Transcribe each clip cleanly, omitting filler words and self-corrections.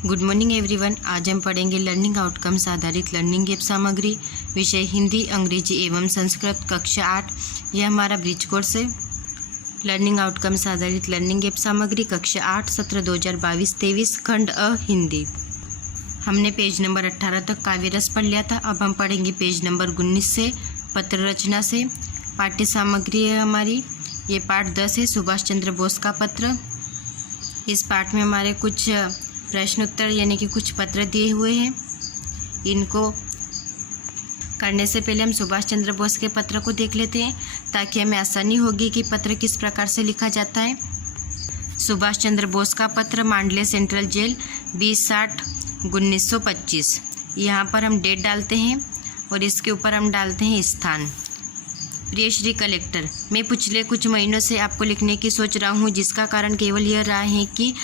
Good morning everyone. आज हम पढ़ेंगे लर्निंग आउटकम्स आधारित लर्निंग ऐप सामग्री, विषय हिंदी, अंग्रेजी एवं संस्कृत, कक्षा 8। यह हमारा ब्रिज कोर्स है। लर्निंग आउटकम्स आधारित लर्निंग ऐप सामग्री, कक्षा 8, सत्र 2022-23, खंड अ हिंदी। हमने पेज नंबर 18 तक काव्य रस पढ़ लिया था। अब हम पढ़ेंगे पेज नंबर 19 से पत्र रचना से। पाठ्य सामग्री है हमारी, ये पाठ 10 है, सुभाष चंद्र बोस का पत्र। इस पाठ में हमारे कुछ प्रश्न उत्तर यानी कि कुछ पत्र दिए हुए हैं। इनको करने से पहले हम सुभाष चंद्र बोस के पत्र को देख लेते हैं, ताकि हमें आसानी होगी कि पत्र किस प्रकार से लिखा जाता है। सुभाष चंद्र बोस का पत्र, मांडले सेंट्रल जेल, 20/7/1925। यहाँ पर हम डेट डालते हैं और इसके ऊपर हम डालते हैं स्थान। प्रिय श्री कलेक्टर, मैं पिछले कुछ महीनों से आपको लिखने की सोच रहा हूँ, जिसका कारण केवल यह रहा है कि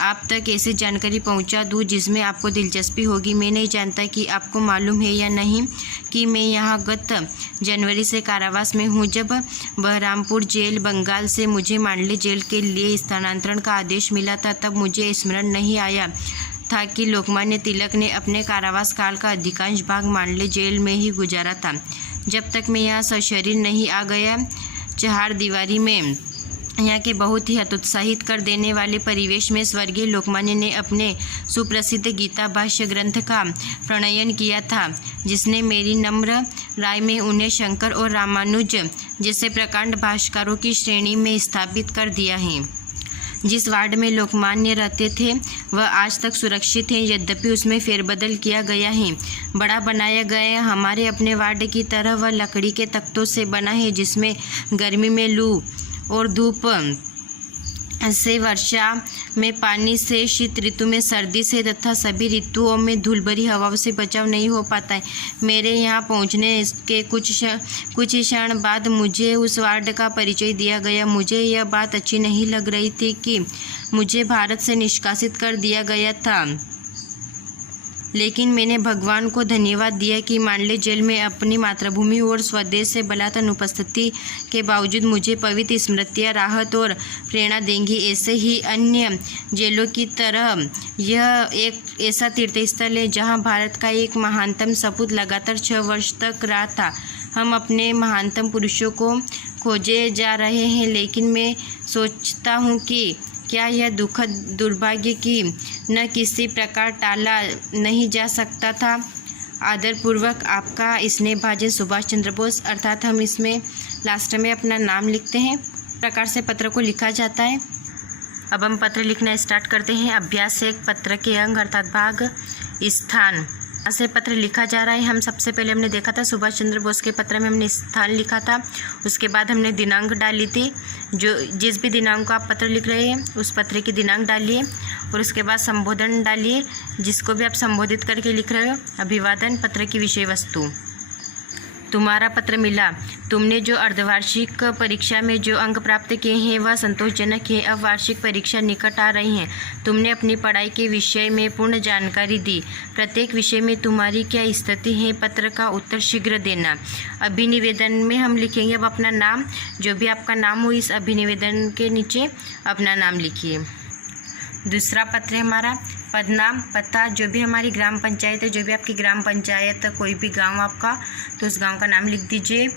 आप तक ऐसी जानकारी पहुंचा दूं जिसमें आपको दिलचस्पी होगी। मैं नहीं जानता कि आपको मालूम है या नहीं कि मैं यहाँ गत जनवरी से कारावास में हूँ। जब बहरामपुर जेल बंगाल से मुझे मांडले जेल के लिए स्थानांतरण का आदेश मिला था, तब मुझे स्मरण नहीं आया था कि लोकमान्य तिलक ने अपने कारावास काल का अधिकांश भाग मांडले जेल में ही गुजारा था। जब तक मैं यहाँ सशरीर नहीं आ गया, चार दीवारी में यहाँ के बहुत ही हतोत्साहित कर देने वाले परिवेश में स्वर्गीय लोकमान्य ने अपने सुप्रसिद्ध गीता भाष्य ग्रंथ का प्रणयन किया था, जिसने मेरी नम्र राय में उन्हें शंकर और रामानुज जैसे प्रकांड भाष्यकारों की श्रेणी में स्थापित कर दिया है। जिस वार्ड में लोकमान्य रहते थे वह आज तक सुरक्षित है, यद्यपि उसमें फेरबदल किया गया है, बड़ा बनाया गया है। हमारे अपने वार्ड की तरह वह लकड़ी के तख्तों से बना है, जिसमें गर्मी में लू और धूप से, वर्षा में पानी से, शीत ऋतु में सर्दी से तथा सभी ऋतुओं में धूलभरी हवाओं से बचाव नहीं हो पाता है। मेरे यहाँ पहुँचने के कुछ ही क्षण बाद मुझे उस वार्ड का परिचय दिया गया। मुझे यह बात अच्छी नहीं लग रही थी कि मुझे भारत से निष्कासित कर दिया गया था, लेकिन मैंने भगवान को धन्यवाद दिया कि मांडले जेल में अपनी मातृभूमि और स्वदेश से बलात्कार उपस्थिति के बावजूद मुझे पवित्र स्मृतियाँ राहत और प्रेरणा देंगी। ऐसे ही अन्य जेलों की तरह यह एक ऐसा तीर्थस्थल है जहां भारत का एक महानतम सपूत लगातार 6 वर्ष तक रहा था। हम अपने महानतम पुरुषों को खोजे जा रहे हैं, लेकिन मैं सोचता हूँ कि क्या यह दुखद दुर्भाग्य कि न किसी प्रकार टाला नहीं जा सकता था। आदरपूर्वक आपका स्नेहभाजन सुभाष चंद्र बोस। अर्थात हम इसमें लास्ट में अपना नाम लिखते हैं। प्रकार से पत्र को लिखा जाता है। अब हम पत्र लिखना स्टार्ट करते हैं। अभ्यास 1, पत्र के अंग अर्थात भाग, स्थान से पत्र लिखा जा रहा है। हम सबसे पहले हमने देखा था सुभाष चंद्र बोस के पत्र में हमने स्थान लिखा था, उसके बाद हमने दिनांक डाली थी। जो जिस भी दिनांक को आप पत्र लिख रहे हैं उस पत्र की दिनांक डालिए और उसके बाद संबोधन डालिए, जिसको भी आप संबोधित करके लिख रहे हो। अभिवादन, पत्र की विषय वस्तु। तुम्हारा पत्र मिला। तुमने जो अर्धवार्षिक परीक्षा में जो अंक प्राप्त किए हैं वह संतोषजनक है। अब वार्षिक परीक्षा निकट आ रही हैं। तुमने अपनी पढ़ाई के विषय में पूर्ण जानकारी दी। प्रत्येक विषय में तुम्हारी क्या स्थिति है, पत्र का उत्तर शीघ्र देना। अभिनिवेदन में हम लिखेंगे अब अपना नाम, जो भी आपका नाम हो इस अभिनिवेदन के नीचे अपना नाम लिखिए। दूसरा पत्र है हमारा पदनाम, पता, जो भी हमारी ग्राम पंचायत है, जो भी आपकी ग्राम पंचायत, कोई भी गांव आपका, तो उस गांव का नाम लिख दीजिए,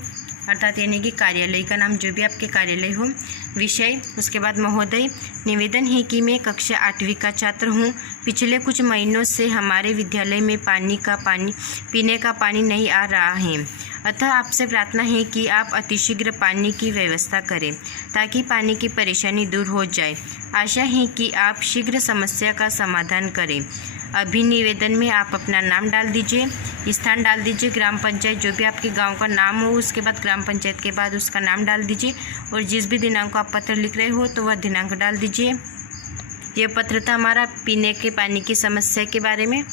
अर्थात यानी कि कार्यालय का नाम, जो भी आपके कार्यालय हो। विषय, उसके बाद महोदय, निवेदन है कि मैं कक्षा 8वीं का छात्र हूँ। पिछले कुछ महीनों से हमारे विद्यालय में पीने का पानी नहीं आ रहा है, अतः आपसे प्रार्थना है कि आप अतिशीघ्र पानी की व्यवस्था करें ताकि पानी की परेशानी दूर हो जाए। आशा है कि आप शीघ्र समस्या का समाधान करें। अभिनिवेदन में आप अपना नाम डाल दीजिए, स्थान डाल दीजिए, ग्राम पंचायत, जो भी आपके गांव का नाम हो, उसके बाद ग्राम पंचायत के बाद उसका नाम डाल दीजिए और जिस भी दिनांक को आप पत्र लिख रहे हो तो वह दिनांक डाल दीजिए। यह पत्र था हमारा पीने के पानी की समस्या के बारे में।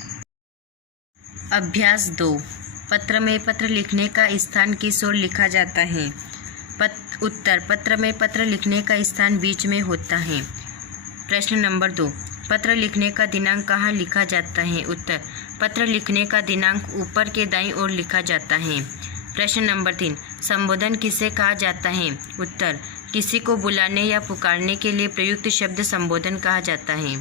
अभ्यास 2, पत्र में पत्र लिखने का स्थान किस ओर लिखा जाता है। उत्तर, पत्र में पत्र लिखने का स्थान बीच में होता है। प्रश्न नंबर 2, पत्र लिखने का दिनांक कहाँ लिखा जाता है। उत्तर, पत्र लिखने का दिनांक ऊपर के दाईं ओर लिखा जाता है। प्रश्न नंबर 3, संबोधन किसे कहा जाता है। उत्तर, किसी को बुलाने या पुकारने के लिए प्रयुक्त शब्द संबोधन कहा जाता है।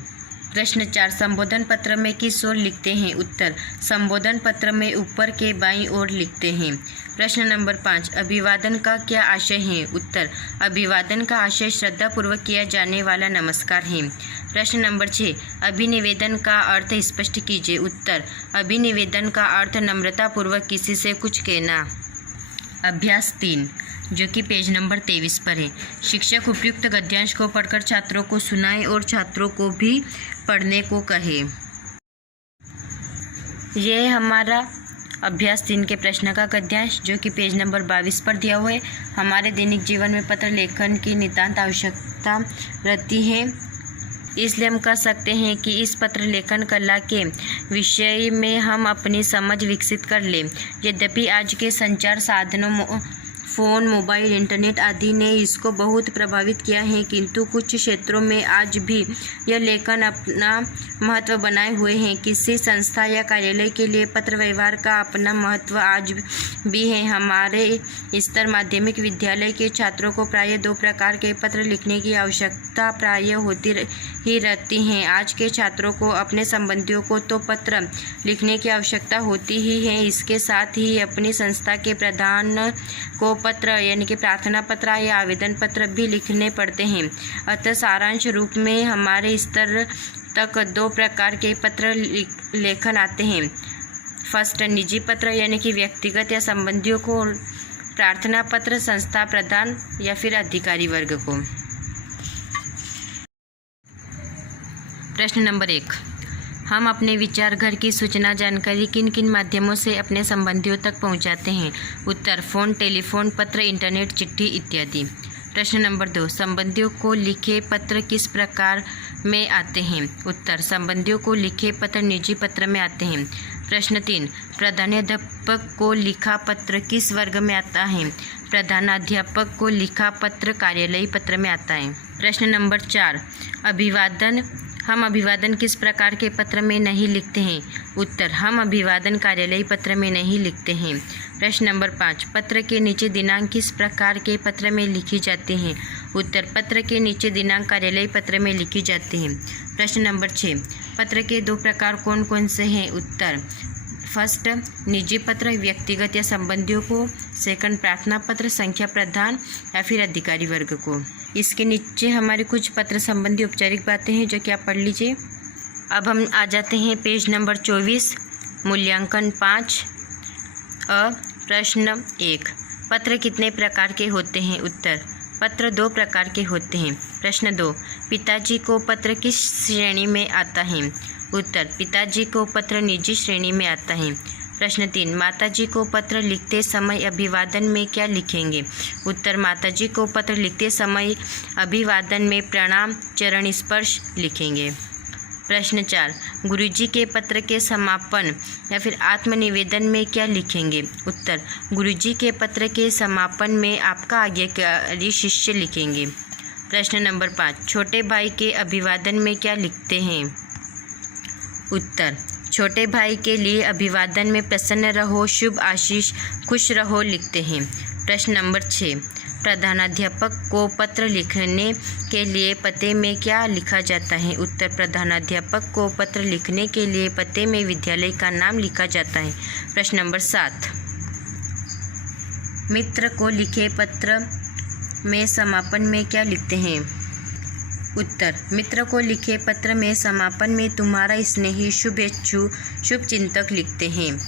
प्रश्न 4, संबोधन पत्र में किस ओर लिखते हैं? उत्तर, संबोधन पत्र में ऊपर के बाईं ओर लिखते हैं। प्रश्न नंबर 5, अभिवादन का क्या आशय है? उत्तर, अभिवादन का आशय श्रद्धापूर्वक किया जाने वाला नमस्कार है। प्रश्न नंबर 6, अभिनिवेदन का अर्थ स्पष्ट कीजिए। उत्तर, अभिनिवेदन का अर्थ नम्रतापूर्वक किसी से कुछ कहना। अभ्यास 3, जो कि पेज नंबर 23 पर है। शिक्षक उपयुक्त गद्यांश को पढ़कर छात्रों को सुनाए और छात्रों को भी पढ़ने को कहे। यह हमारा अभ्यास 3 के प्रश्न का गद्यांश जो कि पेज नंबर 22 पर दिया हुआ है। हमारे दैनिक जीवन में पत्र लेखन की नितांत आवश्यकता रहती है, इसलिए हम कह सकते हैं कि इस पत्र लेखन कला के विषय में हम अपनी समझ विकसित कर लें। यद्यपि आज के संचार साधनों फ़ोन, मोबाइल, इंटरनेट आदि ने इसको बहुत प्रभावित किया है, किंतु कुछ क्षेत्रों में आज भी यह लेखन अपना महत्व बनाए हुए हैं। किसी संस्था या कार्यालय के लिए पत्र व्यवहार का अपना महत्व आज भी है। हमारे स्तर माध्यमिक विद्यालय के छात्रों को प्रायः 2 प्रकार के पत्र लिखने की आवश्यकता प्रायः होती ही रहती हैं। आज के छात्रों को अपने संबंधियों को तो पत्र लिखने की आवश्यकता होती ही है, इसके साथ ही अपनी संस्था के प्रधान को पत्र यानी कि प्रार्थना पत्र या आवेदन पत्र भी लिखने पड़ते हैं। अतः सारांश रूप में हमारे स्तर तक 2 प्रकार के पत्र लेखन आते हैं। फर्स्ट, निजी पत्र यानी कि व्यक्तिगत या संबंधियों को, प्रार्थना पत्र संस्था प्रधान या फिर अधिकारी वर्ग को। प्रश्न नंबर 1, हम अपने विचार, घर की सूचना, जानकारी किन किन माध्यमों से अपने संबंधियों तक पहुंचाते हैं? उत्तर, फ़ोन, टेलीफोन, पत्र, इंटरनेट, चिट्ठी इत्यादि। प्रश्न नंबर 2, संबंधियों को लिखे पत्र किस प्रकार में आते हैं? उत्तर, संबंधियों को लिखे पत्र निजी पत्र में आते हैं। प्रश्न 3, प्रधानाध्यापक को लिखा पत्र किस वर्ग में आता है? प्रधानाध्यापक को लिखा पत्र कार्यालयी पत्र में आता है। प्रश्न नंबर 4, अभिवादन, हम अभिवादन किस प्रकार के पत्र में नहीं लिखते हैं? उत्तर, हम अभिवादन कार्यालयी पत्र में नहीं लिखते हैं। प्रश्न नंबर 5, पत्र के नीचे दिनांक किस प्रकार के पत्र में लिखी जाती हैं? उत्तर, पत्र के नीचे दिनांक कार्यालयी पत्र में लिखी जाती हैं। प्रश्न नंबर 6, पत्र के 2 प्रकार कौन कौन से हैं? उत्तर, फर्स्ट, निजी पत्र व्यक्तिगत या संबंधियों को, सेकंड, प्रार्थना पत्र संख्या प्रधान या फिर अधिकारी वर्ग को। इसके नीचे हमारे कुछ पत्र संबंधी औपचारिक बातें हैं जो कि आप पढ़ लीजिए। अब हम आ जाते हैं पेज नंबर 24, मूल्यांकन 5। प्रश्न 1, पत्र कितने प्रकार के होते हैं? उत्तर, पत्र 2 प्रकार के होते हैं। प्रश्न 2, पिताजी को पत्र किस श्रेणी में आता है? उत्तर, पिताजी को पत्र निजी श्रेणी में आता है। प्रश्न 3, माताजी को पत्र लिखते समय अभिवादन में क्या लिखेंगे? उत्तर, माताजी को पत्र लिखते समय अभिवादन में प्रणाम, चरण स्पर्श लिखेंगे। प्रश्न 4, गुरुजी के पत्र के समापन या फिर आत्मनिवेदन में क्या लिखेंगे? उत्तर, गुरुजी के पत्र के समापन में आपका आज्ञाकारी शिष्य लिखेंगे। प्रश्न नंबर 5, छोटे भाई के अभिवादन में क्या लिखते हैं? उत्तर, छोटे भाई के लिए अभिवादन में प्रसन्न रहो, शुभ आशीष, खुश रहो लिखते हैं। प्रश्न नंबर 6, प्रधानाध्यापक को पत्र लिखने के लिए पते में क्या लिखा जाता है? उत्तर, प्रधानाध्यापक को पत्र लिखने के लिए पते में विद्यालय का नाम लिखा जाता है। प्रश्न नंबर 7, मित्र को लिखे पत्र में समापन में क्या लिखते हैं? उत्तर, मित्र को लिखे पत्र में समापन में तुम्हारा स्नेही, शुभेच्छु, शुभचिंतक लिखते हैं।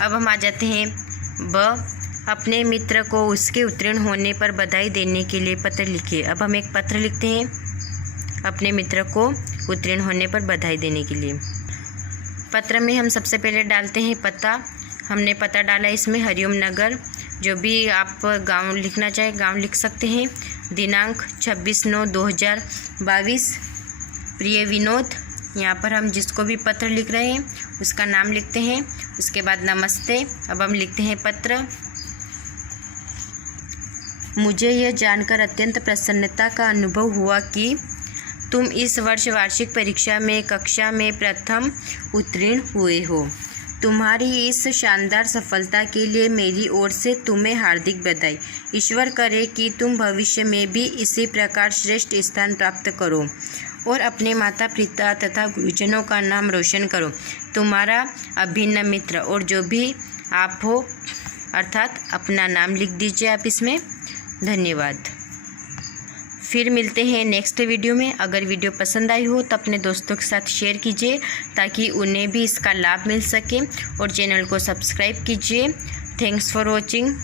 अब हम आ जाते हैं ब, अपने मित्र को उसके उत्तीर्ण होने पर बधाई देने के लिए पत्र लिखिए। अब हम एक पत्र लिखते हैं अपने मित्र को उत्तीर्ण होने पर बधाई देने के लिए। पत्र में हम सबसे पहले डालते हैं पता। हमने पता डाला इसमें हरिओम नगर, जो भी आप गांव लिखना चाहे गांव लिख सकते हैं। दिनांक 26/9/2022। प्रिय विनोद, यहाँ पर हम जिसको भी पत्र लिख रहे हैं उसका नाम लिखते हैं। उसके बाद नमस्ते। अब हम लिखते हैं पत्र। मुझे यह जानकर अत्यंत प्रसन्नता का अनुभव हुआ कि तुम इस वर्ष वार्षिक परीक्षा में कक्षा में प्रथम उत्तीर्ण हुए हो। तुम्हारी इस शानदार सफलता के लिए मेरी ओर से तुम्हें हार्दिक बधाई। ईश्वर करे कि तुम भविष्य में भी इसी प्रकार श्रेष्ठ स्थान प्राप्त करो और अपने माता पिता तथा गुरुजनों का नाम रोशन करो। तुम्हारा अभिन्न मित्र। और जो भी आप हो अर्थात अपना नाम लिख दीजिए आप इसमें। धन्यवाद। फिर मिलते हैं नेक्स्ट वीडियो में। अगर वीडियो पसंद आई हो तो अपने दोस्तों के साथ शेयर कीजिए ताकि उन्हें भी इसका लाभ मिल सके, और चैनल को सब्सक्राइब कीजिए। Thanks for watching.